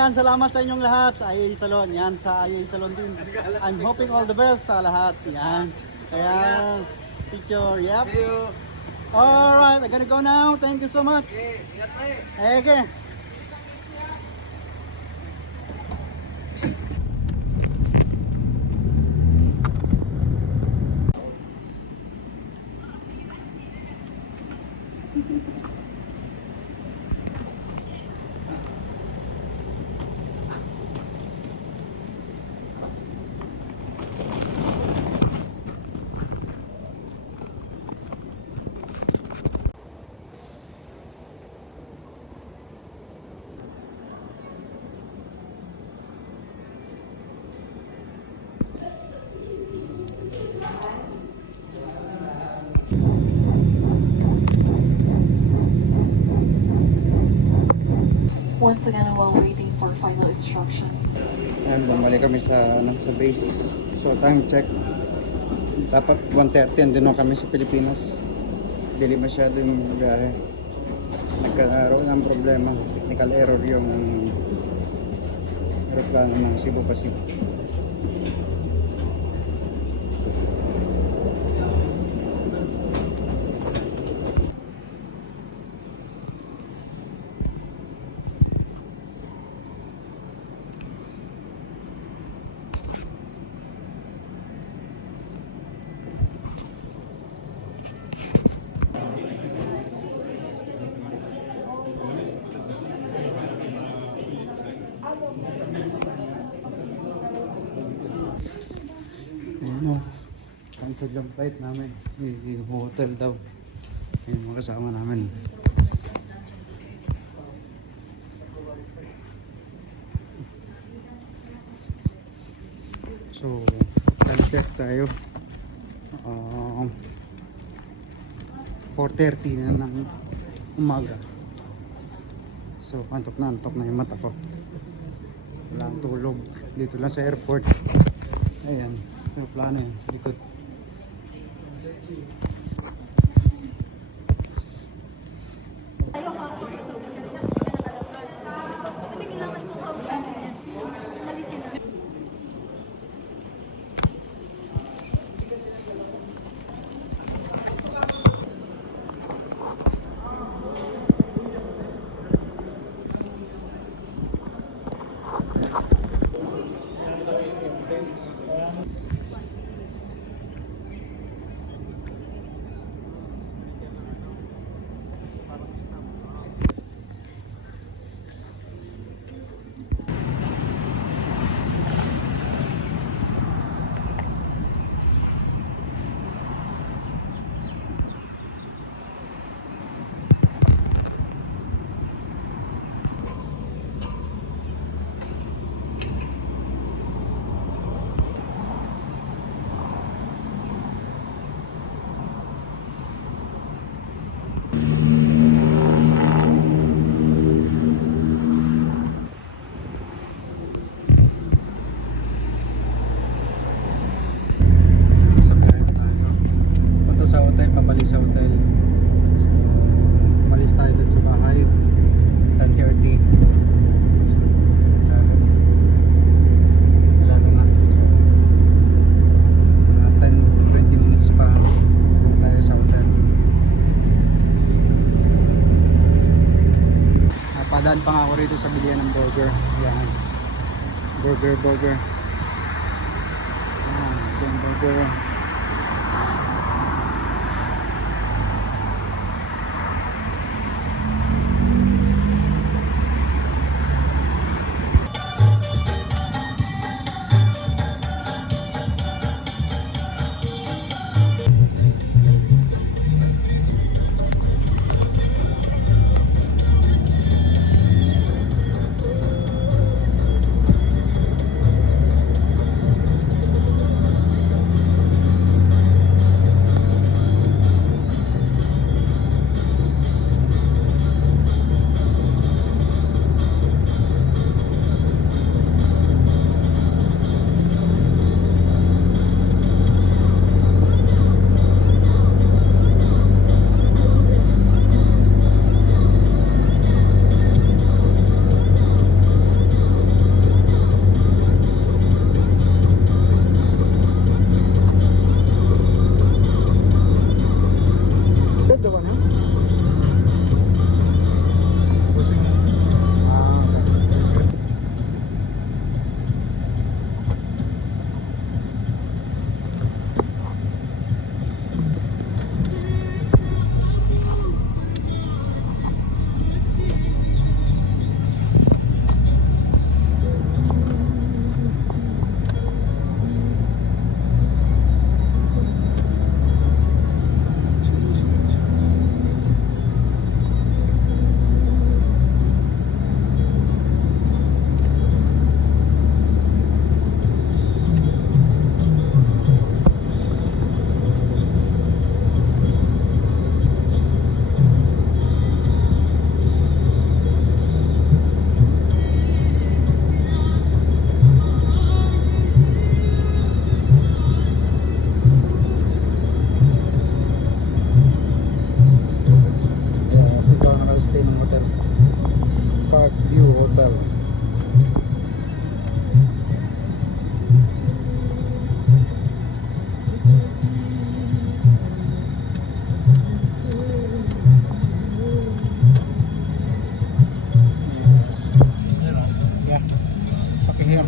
yan. Salamat sa inyong lahat sa IA Salon. Yan, sa IA Salon din. I'm hoping all the best sa lahat. Yan. Kaya, picture. Yep. See you. Alright, I gotta go now. Thank you so much. Okay, ingat na Okay. Once again, while waiting for final instructions. Ayan, bumalik kami sa base. So time check. Dapat 1:30 din kami sa Pilipinas. Dili masyado yung biyahe. Nagkaroon ng problema. Technical error yung aeroplano ng Cebu Pacific. Ano, cancel yung flight namin. Yung hotel daw. Yung mga kasama namin. So, nag-check tayo. 4:30 na ng umaga. So, antok na yung mata ko. Walang tulog. Dito lang sa airport. Ayan. Yung plano yan sa likod. Pabalik sa hotel. So, malis tayo dun sa bahay 10:30. So, wala na mga 10-20 minutes pa tayo sa hotel. Napadaan pa nga ako rito sa bilihan ng burger. Yan, burger yan, same burger. Hotel. Yeah. Okay here.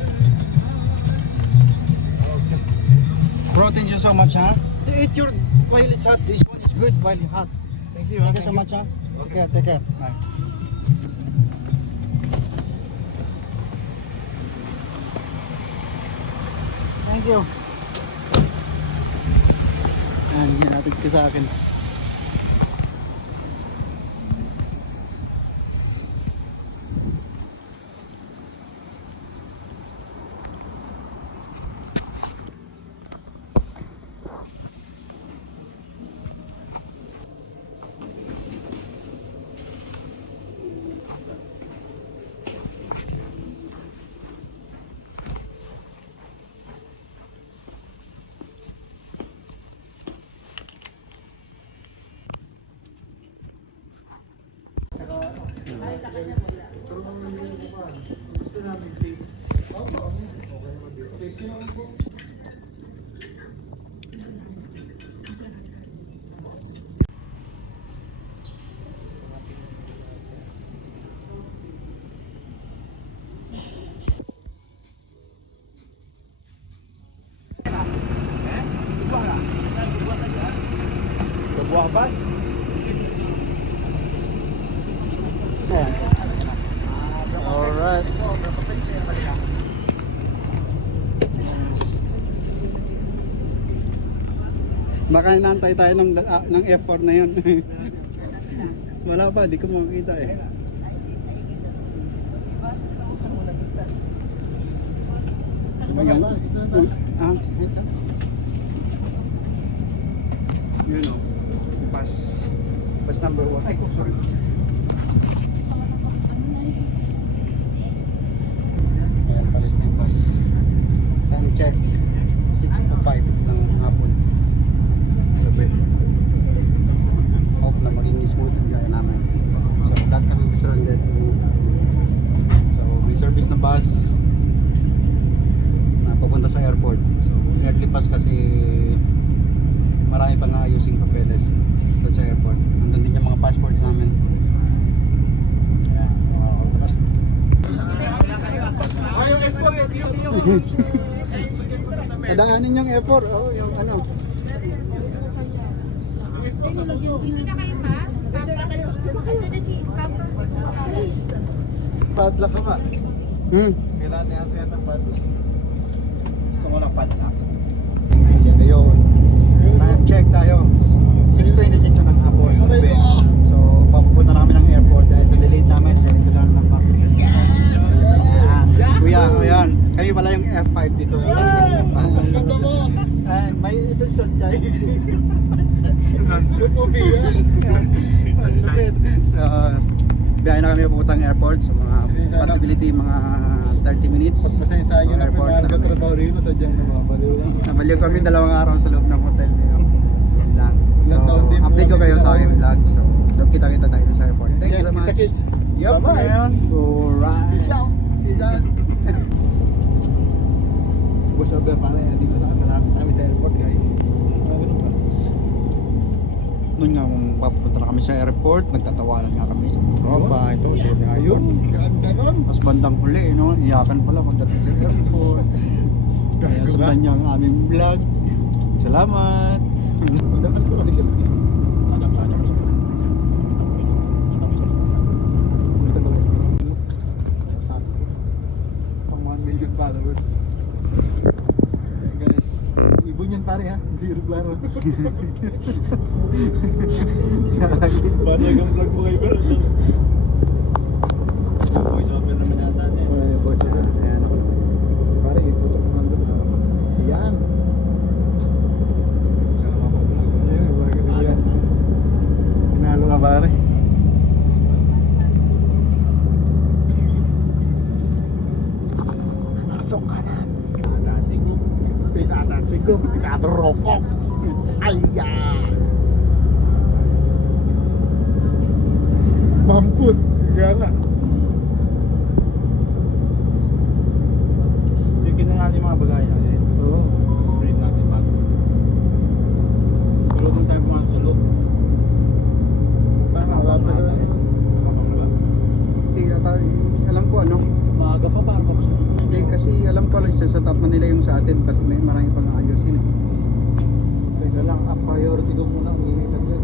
Bro, thank you so much, huh? Eat your while it's hot. This one is good while it's hot. Thank you. Thank you so much, huh? Okay. Take care. Bye. Thank you. Ayan, hinatid ka sa akin. Sebuah bus. Ayan. Alright. Yes. Baka inaantay tayo ng F4 na yun. Wala pa, di ko makikita eh. Ito. Yun o. Bus number 1. Ay, sorry. Ayan, palis na yung bus. Time check. 6:05 ng hapon. Sabi. Hope na maging smooth ang gaya namin. So, lahat kami stranded. So, may service na bus na papunta sa airport. So, early bus kasi marami pang ayusing papeles doon sa airport. Nandun din yung mga passports namin. Kaya, all the best. Kadaanin yung F4, oh, yung ano. Hindi na kayo pa? Ito na si Papa. Padlock ka ba? Kailangan na yata yata ang padlock. Gusto mo ng padlock. Ngayon, time check tayo. 6:26 na ng hapon. So, papupunta na kami ng airport dahil sa delayed namin. So, ito lang ng passenger. Kuya, ayan. Kami pala yung F5 dito. Ganda mo! Ay, may ito sa chay. Movie yan! Ang lupit. Biyahe na kami papuntang airport. So, mga possibility, mga 30 minutes. Pagpasensahan nyo So, na airport pinahal ka na kami. trabaho rito, sadyang namabaliw lang. Nabaliw kami 2 araw sa loob ng hotel. Yun lang. So, Ilang taon din mo update ko kami kayo sa aking kasama. vlog. So, doon kita-kita tayo sa airport. Thank you Yes, so much. kita-kits. Yup, Bye-bye. man. Alright. Peace out. Peace out. Boss over pare, hindi ko nakakalapit kami sa airport guys. Ano ba? Noon nga kung papunta na kami sa airport, nagtatawanan nga kami sa tropa. Ito, sa airport. Ayun, ganon. Mas bandang huli, no? Iyakan pala pagdating sa airport. Kaya sundan niyo ang aming vlog. Salamat. Dapat ko kasi siya. Pang 1 million followers. Guys, ibon yan pare ha, hindi klaro. Banagang vlog mo kayo pero voice over naman yata niya. Ay, boy, ayan. Pare, itutok mo nandun ha. Yan. Ayan, wala kasi yan. Tinalo ka pare. Pasok kanan. Tinatasigop, tinataropok. Ayan. Mampus, gana. pala sa top na nila yung sa atin kasi may marami pang ayusin. Teka lang, ang priority ko muna umihi saglit.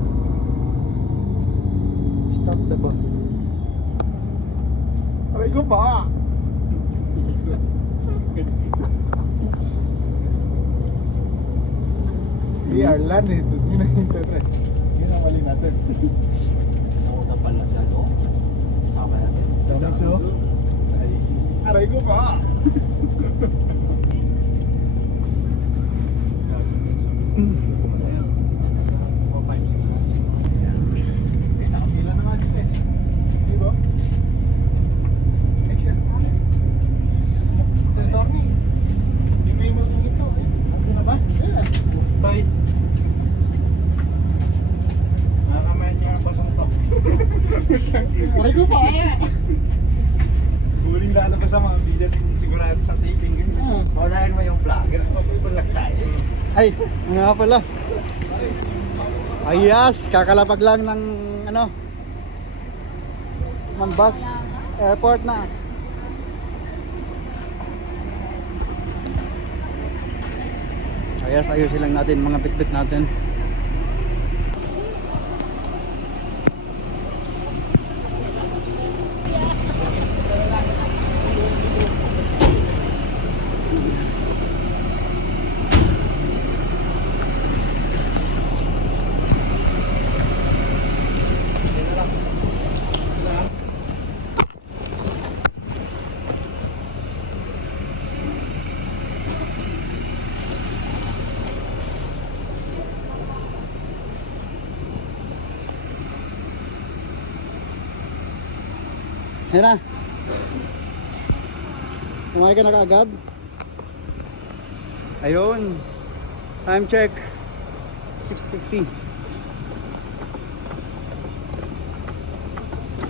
Stop the bus. Aray ko pa! We are landed. Yun ang internet. Yun ang mali natin. Nauna pala siya, no? Kasama natin. Dami siya. Aray ko pa! Nakapila na nga din eh. Di ba? Sir Tony, hindi kayo magiging ito eh. Ano na ba? Yeah. Bye. Nakakamayan niya ang pasang to. Aray ko pa! Huling lalabas ang mga video sigurado sa taping ganyan. Paunahin mo yung vlogger. Pag tayo. Ay, nga pala. Ayas, kakalapag lang ng ano ng bus airport na. Ayas, ayusin lang natin mga bitbit natin. Ayan na. Kumain ka na kaagad? Ayun. Time check. 6:50.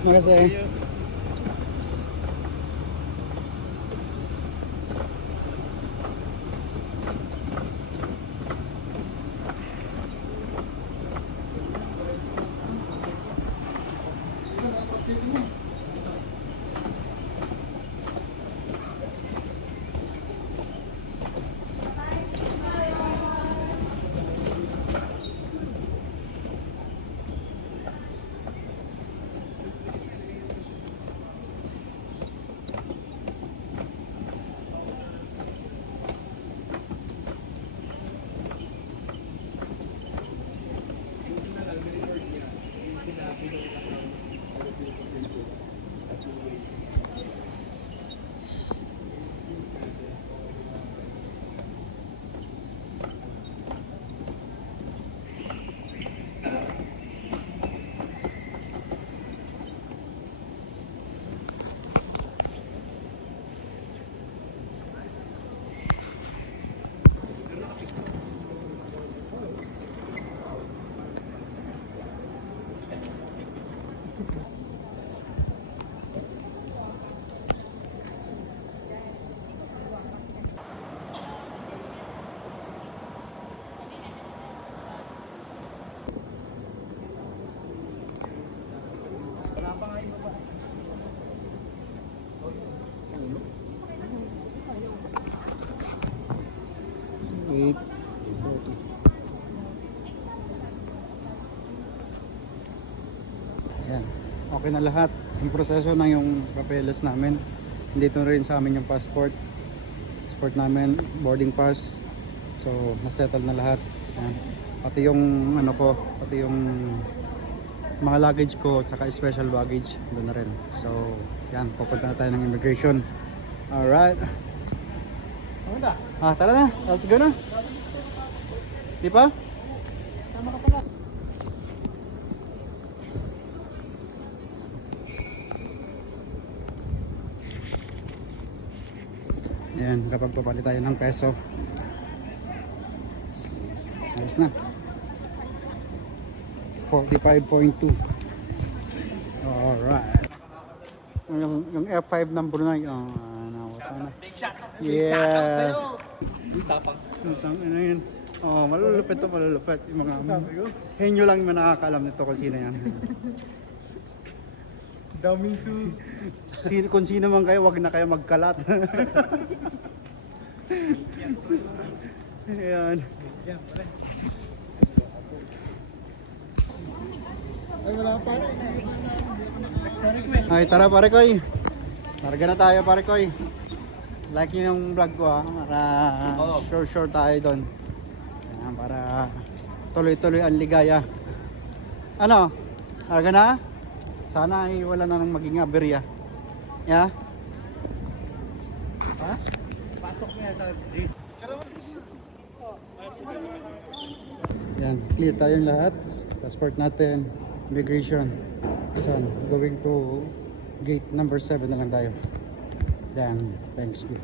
Makasih. Wait. Ayan. Okay na lahat. Yung proseso na yung papeles namin. Dito rin sa amin yung passport. Passport namin, boarding pass. So, nasettle na lahat. Ayan. Pati yung ano ko, pati yung mga luggage ko, tsaka special baggage, doon na rin. So, yan, pupunta na tayo ng immigration. Alright. Tara na. Let's go na. Di pa? Tama ka pala. Ayan, kapag papalit tayo ng peso. Ayos na. 45.2. Alright. Yung F5 number na yung Big shot! yes. Big shot sa'yo! Tapang. Ano yun? Oh, malulupit to, malulupit. Yung mga henyo lang yung nakakaalam nito kung sino yan. Daming su. Kung sino man kayo, wag na kayo magkalat. Ayan. Ay, wala pa. Ay, tara pare koy. Larga na tayo pare koy. Like nyo yung vlog ko para sure tayo doon. Ayan, para tuloy-tuloy ang ligaya. Ano? Larga na? Sana ay wala na nang maging aberya. Yeah? Ha? Patok mo yan sa Yan, clear tayong lahat. Passport natin, immigration. So, going to gate number 7 na lang tayo. Then, thanks you.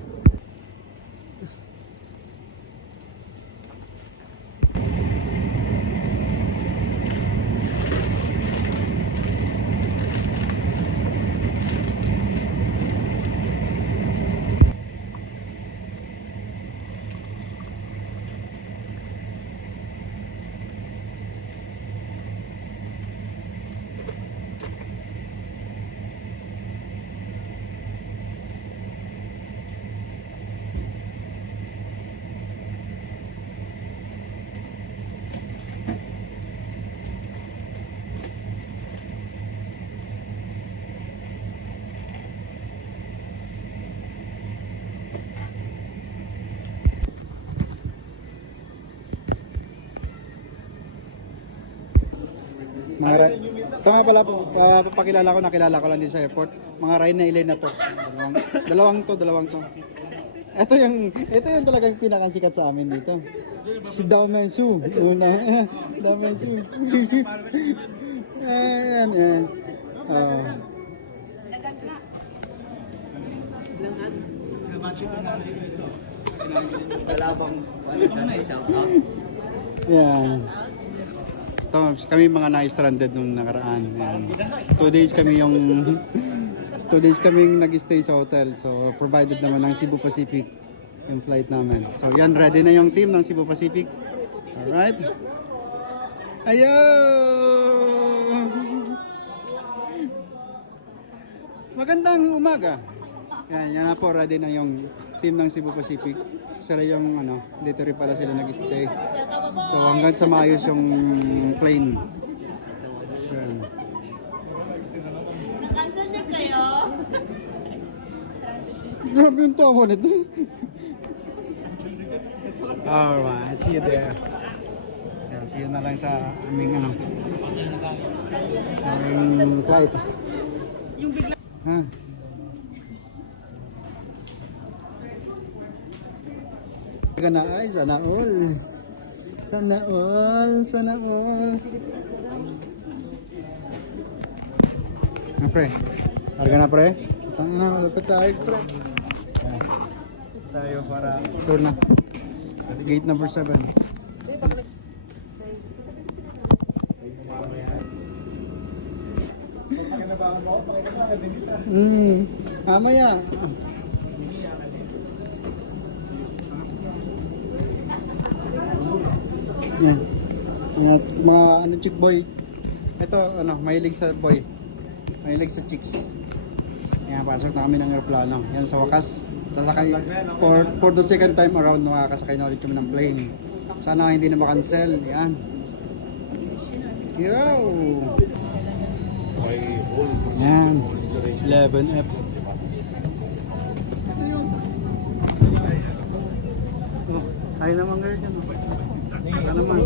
Ito nga pala, papakilala ko, nakilala ko lang din sa airport. Mga Ryan na Elaine na to. Dalawang to. Ito yung talagang pinakasikat sa amin dito. Si Dao Mensu. Una. Dao Mensu. Ayan. Yan. Ito, kami mga na-stranded nung nakaraan. Yan. 2 days kaming nag-stay sa hotel. So, provided naman ng Cebu Pacific yung flight namin. So, yan, ready na yung team ng Cebu Pacific. Alright? Ayo! Magandang umaga. Yan na po, ready na yung team ng Cebu Pacific. Sila yung dito rin pala sila nag-stay. So hanggang sa maayos yung plane. Yan. Nakasan na kayo? Grabe yung tawa nito. Alright, see you there. Yan, see you na lang sa aming aming flight. Ha? Gana ay sana all. Sana all. Pre. Harga na pre. Lapit tayo pre. Yan. Tayo para tour na. Gate number 7. Mamaya. Yan. At mga chick boy. Ito mahilig sa boy. Mahilig sa chicks. Yan, pasok na kami ng aeroplano. Yan, sa wakas sasakay for the second time around makakasakay na ulit kami ng plane. Sana hindi na makancel. Yan. Yo! Yan. 11F. Ay naman ngayon yan. Ano naman?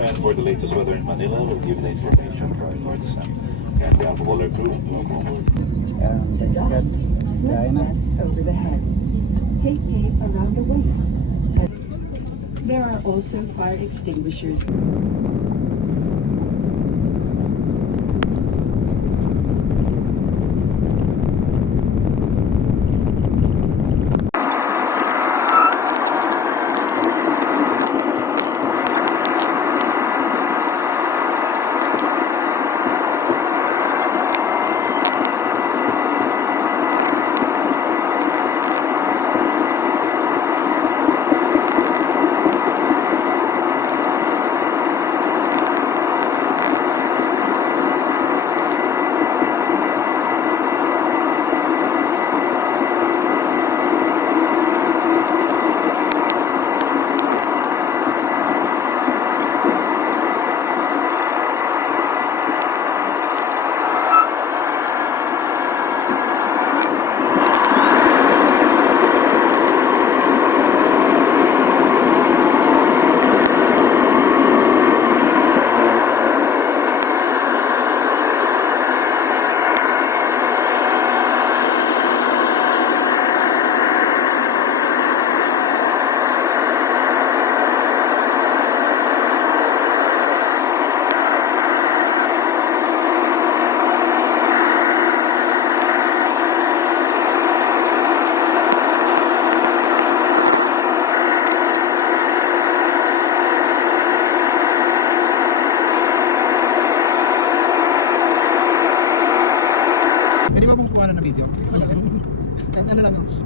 And for the latest weather in Manila, we'll give the information for our descent. And we have water crew. Thanks God. Kaya na. Over the head. Take tape around the waist. There are also fire extinguishers.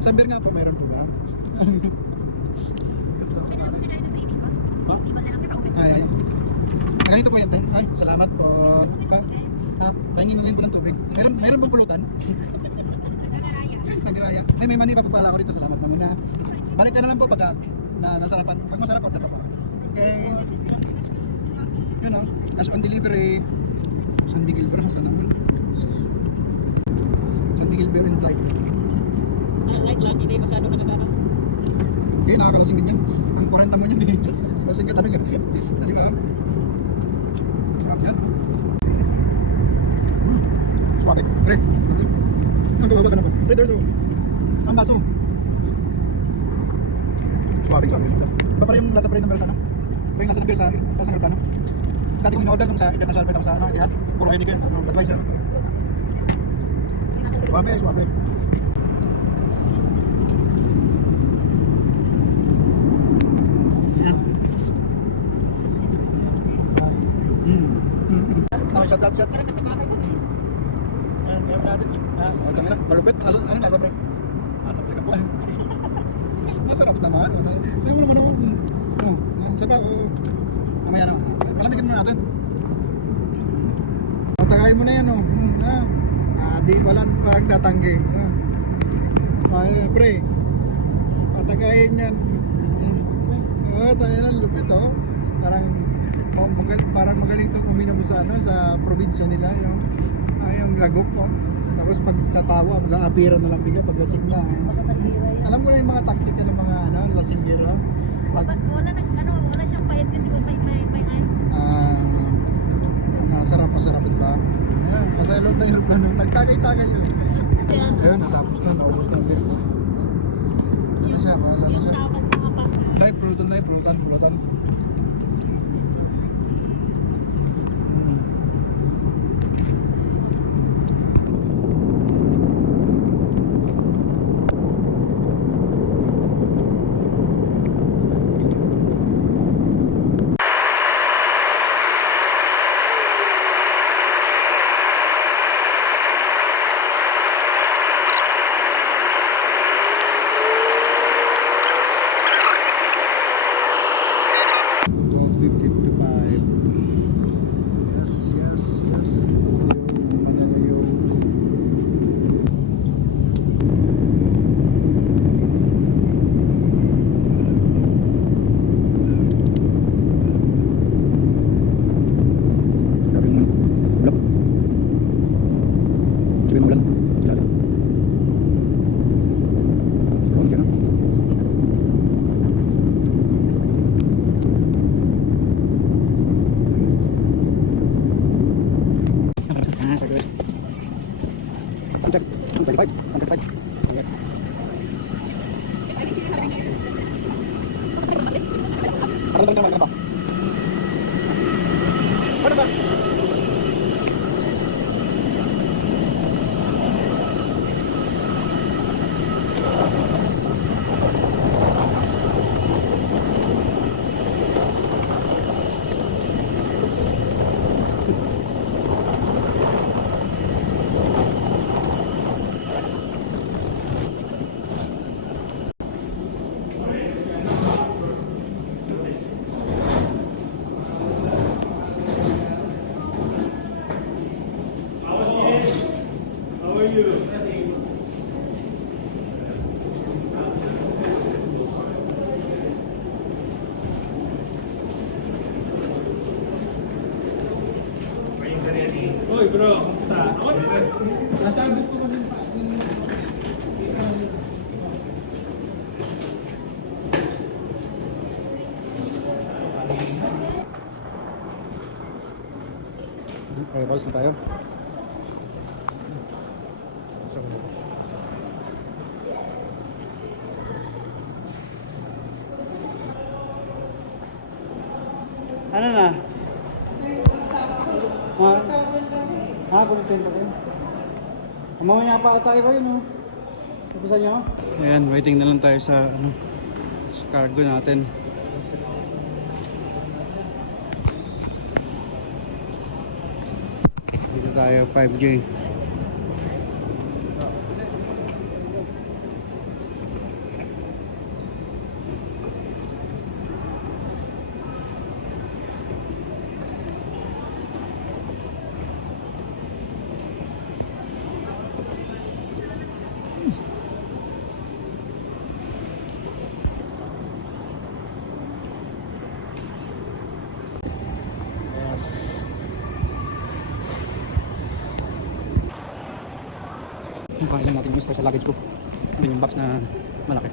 Samber nga po, mayroon po ba? Pwede na po sila dito sa ibig mo? Ha? Di ba na lang sir? Open Ay, ganito po yan, te. Ay, salamat po. Ha? Pahingin na rin po ng tubig. Mayroon pong pulutan? Nagraya. Ay, may mani pa pala ako rito. Salamat naman na. Balik ka na lang po pag nasarapan. Pag masarap, order pa po. Okay. Yun o. Cash on delivery. San Miguel bro. Saan naman? San Miguel Beer and Flight. Right lang, hindi masyado nagkakaka. Hindi, nakakalasing din yan. Ang 40 mo yun eh. Lasing ka talaga. Di ba? Sarap yan. Suwate. Pre. Nagkakaba ka na po. Pre, there's ang baso. Suwate. Iba pala yung lasa pa rin ng beer sa ano? Iba yung lasa ng beer sa aeroplano. Dati kong in-order nung sa international pa sa ano, Etihad. Puro Heineken, Budweiser. Suwate. Yan. Okay, shot. Para masamahan mo. Ayan, meron natin. O, tangin na. Malupit. Ano nasa pre? Asa pa po. Masarap naman. Hindi mo naman ako. Isa pa. Mamaya na. Palamigin mo natin. Patagayin mo na yan, oh. Di walang tatanggi. Ay, pre. Patagayin yan. Tayo na, lupit, oh. Parang magaling itong uminom sa probinsya nila, yung lagok, oh. Tapos pag tatawa, mag-aapira na lang bigla pag lasing na. Alam ko na yung mga taktika ng mga lasinggero. Wala siyang payat kasi may ice. Masarap, diba? Ayan, kasi loob ng aeroplano, nagtagay-tagay yun. Ayan, natapos na, naubos na ang beer. Ano siya, mahala na Yung siya. tapas mga pasok. Pulutan. Yes. Maganda yun. Sabi mo blok. Sabi mo lang. Kilala. Round ka na. Sagad. 135. Ayan. Ano ba? Uy bro, kamusta? Okay, calls na tayo. Ano na? Kontento ko. Mamaya pa tayo kayo, no? Tapos nyo? Ayan, waiting na lang tayo sa cargo natin. Dito tayo, 5G. Kuhanin lang natin yung special luggage ko. Yun yung box na malaki.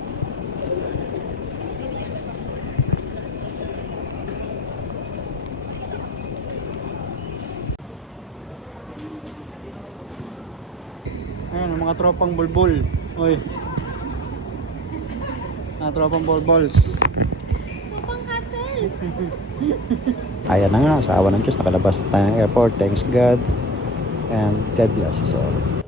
Ayan, ang mga tropang bulbul. Oy. Mga tropang bulbuls. Ayan na nga, sa awa ng Diyos, nakalabas na tayo ng airport. Thanks God. And God bless us all.